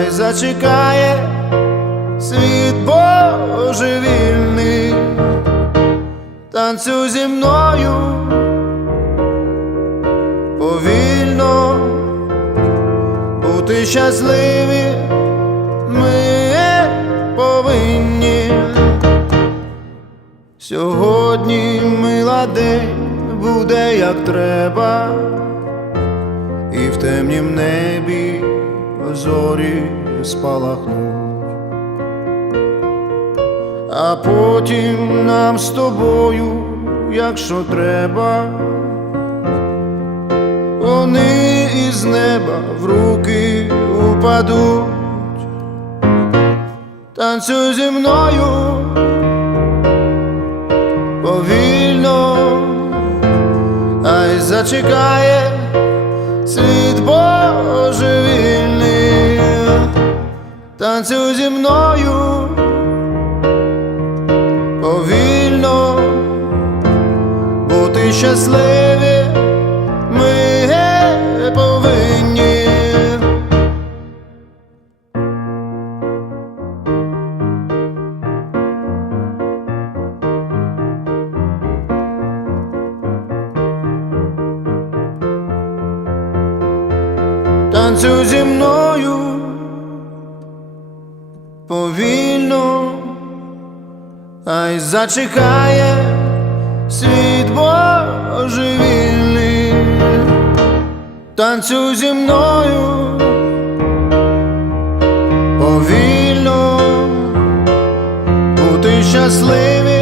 ай зачекає світ божевільний, танцюй зі мною повільно, бути щасливі ми повинні. Сьогодні мила день буде як треба, і в темнім небі зорі спалахнуть, а потім нам з тобою, якщо треба, вони із неба в руки упадуть, танцюй зі мною повільно, ай зачекає танцюй зі мною повільно, бути щасливі ми повинні. танцюй зі мною повільно, а й зачекає світ божевільний, танцюй зі мною повільно, бути щасливі